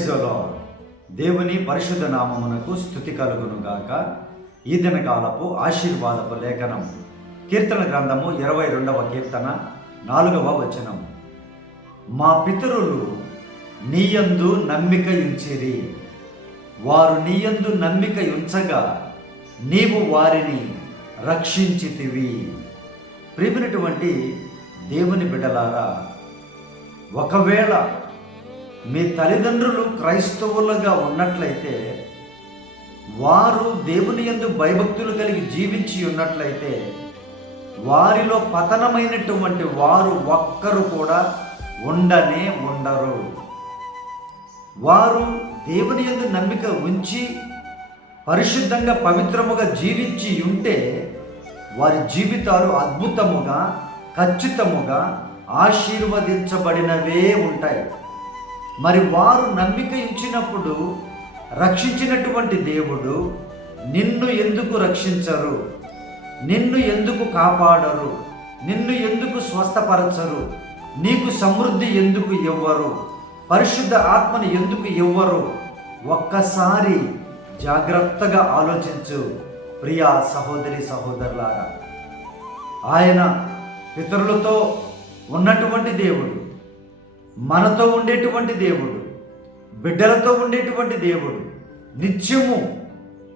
Praise దేవుని పరిశుద్ధ నామమునకు స్థుతి కలుగును గాక. ఈ దినకాలపు ఆశీర్వాదపు లేఖనం. కీర్తన గ్రంథము ఇరవై రెండవ కీర్తన నాలుగవ వచనం. మా పితరులు నీయందు నమ్మిక ఉంచిరి. వారు నీయందు నమ్మిక ఉంచగా నీవు వారిని రక్షించితివి. ప్రేమినటువంటి దేవుని బిడ్డలారా ఒకవేళ మీ తల్లిదండ్రులు క్రైస్తవులుగా ఉన్నట్లయితే వారు దేవుని యందు భయభక్తులు కలిగి జీవించి ఉన్నట్లయితే వారిలో పతనమైనటువంటి వారు ఒక్కరు కూడా ఉండనే ఉండరు. వారు దేవుని యందు నమ్మిక ఉంచి పరిశుద్ధంగా పవిత్రముగా జీవించి ఉంటే వారి జీవితాలు అద్భుతముగా ఖచ్చితముగా ఆశీర్వదించబడినవే ఉంటాయి. మరి వారు నమ్మిక ఇచ్చినప్పుడు రక్షించినటువంటి దేవుడు నిన్ను ఎందుకు రక్షించరు? నిన్ను ఎందుకు కాపాడరు? నిన్ను ఎందుకు స్వస్థపరచరు? నీకు సమృద్ధి ఎందుకు ఇవ్వరు? పరిశుద్ధ ఆత్మని ఎందుకు ఇవ్వరు? ఒక్కసారి జాగ్రత్తగా ఆలోచించు ప్రియా సహోదరి సహోదరులారా. ఆయన పితరులతో ఉన్నటువంటి దేవుడు మనతో ఉండేటువంటి దేవుడు బిడ్డలతో ఉండేటువంటి దేవుడు నిత్యము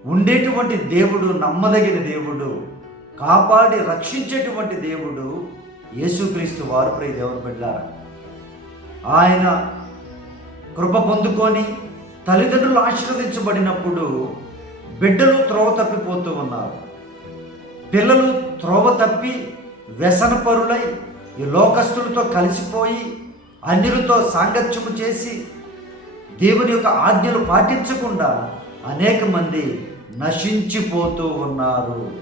ఉండేటువంటి దేవుడు నమ్మదగిన దేవుడు కాపాడి రక్షించేటువంటి దేవుడు యేసుక్రీస్తు వారు. ప్రియ దేవుని బిడ్డారు ఆయన కృప పొందుకొని తల్లిదండ్రులు ఆశీర్వదించబడినప్పుడు బిడ్డలు త్రోవ తప్పిపోతూ ఉన్నారు. పిల్లలు త్రోవ తప్పి వ్యసనపరులై ఈ లోకస్తులతో కలిసిపోయి అన్యులతో సాంగత్యము చేసి దేవుని యొక్క ఆజ్ఞలు పాటించకుండా అనేక మంది నశించిపోతూ ఉన్నారు.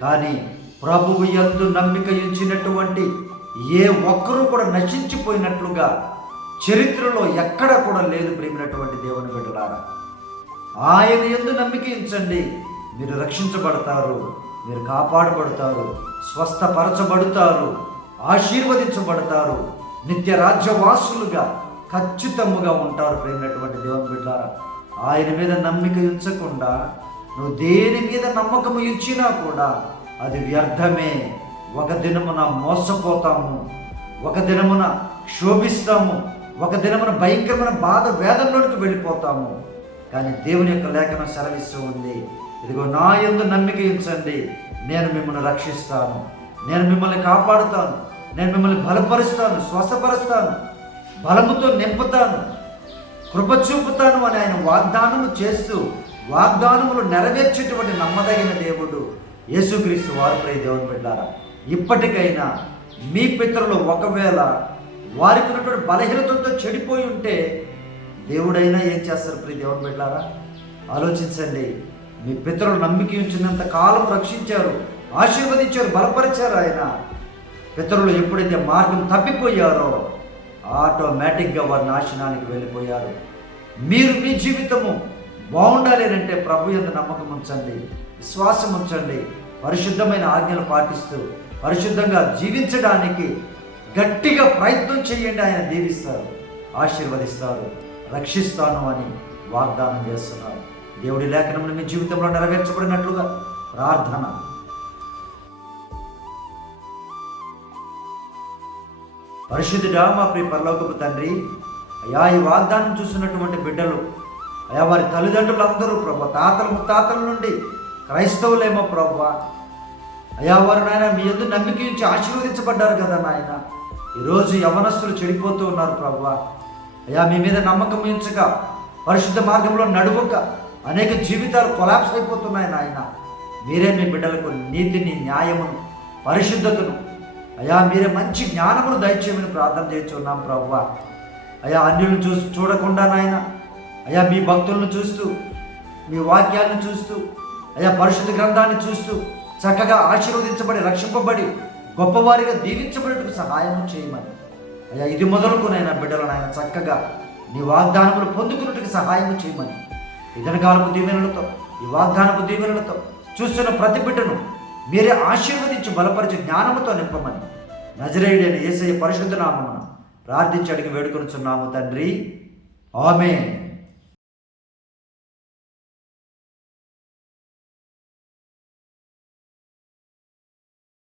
కానీ ప్రభువు ఎందు నమ్మిక ఇచ్చినటువంటి ఏ ఒక్కరూ కూడా నశించిపోయినట్లుగా చరిత్రలో ఎక్కడ కూడా లేదు ప్రేమినటువంటి దేవుని బిడ్డలారా. ఆయన ఎందు నమ్మిక ఇచ్చండి మీరు రక్షించబడతారు. మీరు కాపాడబడతారు. స్వస్థపరచబడతారు. ఆశీర్వదించబడతారు. నిత్య రాజ్యవాసులుగా ఖచ్చితముగా ఉంటారు ప్రేమినటువంటి దేవుని బిడ్డారా. ఆయన మీద నమ్మిక ఉంచకుండా నువ్వు దేని మీద నమ్మకం ఇచ్చినా కూడా అది వ్యర్థమే. ఒక దినమున మోసపోతాము ఒక దినమున క్షోభిస్తాము ఒక దినమున భయంకరమైన బాధ వేదంలోనికి వెళ్ళిపోతాము. కానీ దేవుని యొక్క లేఖనం సెలవిస్తూ ఉంది ఇదిగో నా ఎందు నమ్మిక ఉంచండి నేను మిమ్మల్ని రక్షిస్తాను నేను మిమ్మల్ని కాపాడుతాను నేను మిమ్మల్ని బలపరుస్తాను శ్వాసపరుస్తాను బలముతో నింపుతాను కృప చూపుతాను అని ఆయన వాగ్దానము చేస్తూ వాగ్దానములు నెరవేర్చేటువంటి నమ్మదగిన దేవుడు యేసుక్రీస్తు వారిపై దేవుని బిడ్డారా ఇప్పటికైనా మీ పితరులు ఒకవేళ వారికి ఉన్నటువంటి బలహీనతలతో చెడిపోయి ఉంటే దేవుడైనా ఏం చేస్తారు? ప్రియ దేవుని బిడ్డారా ఆలోచించండి. మీ పితరులు నమ్మిక ఉంచినంత కాలం రక్షించారు ఆశీర్వదించారు బలపరిచారు ఆయన. ఇతరులు ఎప్పుడైతే మార్గం తప్పిపోయారో ఆటోమేటిక్గా వారి నాశనానికి వెళ్ళిపోయారు. మీరు మీ జీవితము బాగుండాలి అంటే ప్రభు ఎంత నమ్మకం ఉంచండి విశ్వాసం ఉంచండి పరిశుద్ధమైన ఆజ్ఞలు పాటిస్తూ పరిశుద్ధంగా జీవించడానికి గట్టిగా ప్రయత్నం చేయండి ఆయన దీవిస్తారు ఆశీర్వదిస్తారు రక్షిస్తాను అని వాగ్దానం చేస్తున్నారు. దేవుడి లేఖనములు మీ జీవితంలో నెరవేర్చబడినట్లుగా ప్రార్థన. పరిశుద్ధుడా మా ప్రియ పరలోకపు తండ్రి అయా ఈ వాగ్దానం చూస్తున్నటువంటి బిడ్డలు అయా వారి తల్లిదండ్రులు అందరూ ప్రభు తాతల ముత్తాతల నుండి క్రైస్తవులేమో ప్రభు అయా వారు నాయన మీ ఎందు నమ్మిక నుంచి ఆశీర్వదించబడ్డారు కదా నాయన. ఈరోజు యవనస్తులు చెడిపోతూ ఉన్నారు ప్రభు. అయా మీ మీద నమ్మకం ఉంచక పరిశుద్ధ మార్గంలో నడువక అనేక జీవితాలు కొలాప్స్ అయిపోతున్నాయి నాయన. మీరే మీ బిడ్డలకు నీతిని న్యాయమును పరిశుద్ధతను అయా మీరే మంచి జ్ఞానమును దయచేయమని ప్రార్థన చేస్తున్నాం ప్రభు అయా అన్యులను చూసి చూడకుండా నాయన. అయా మీ భక్తులను చూస్తూ మీ వాక్యాలను చూస్తూ అయా పరిశుద్ధ గ్రంథాన్ని చూస్తూ చక్కగా ఆశీర్వదించబడి రక్షింపబడి గొప్పవారిగా దీవించబడేందుకు సహాయం చేయమని. అయ్యా ఇది మొదలుకునైనా బిడ్డలను ఆయన చక్కగా నీ వాగ్దానములు పొందుకున్నట్టుకు సహాయం చేయమని. ఇదనకాలపు దీవెనలతో ఈ వాగ్దానపు దీవెనలతో చూస్తున్న ప్రతి బిడ్డను మీరే ఆశీర్వదించి బలపరిచి జ్ఞానముతో నింపమని. నజరేయుడైన ఏసయ్య పరిశుద్ధ నామమున ప్రార్థించి అడిగి వేడుకొనుచున్నాము తండ్రి. ఆమె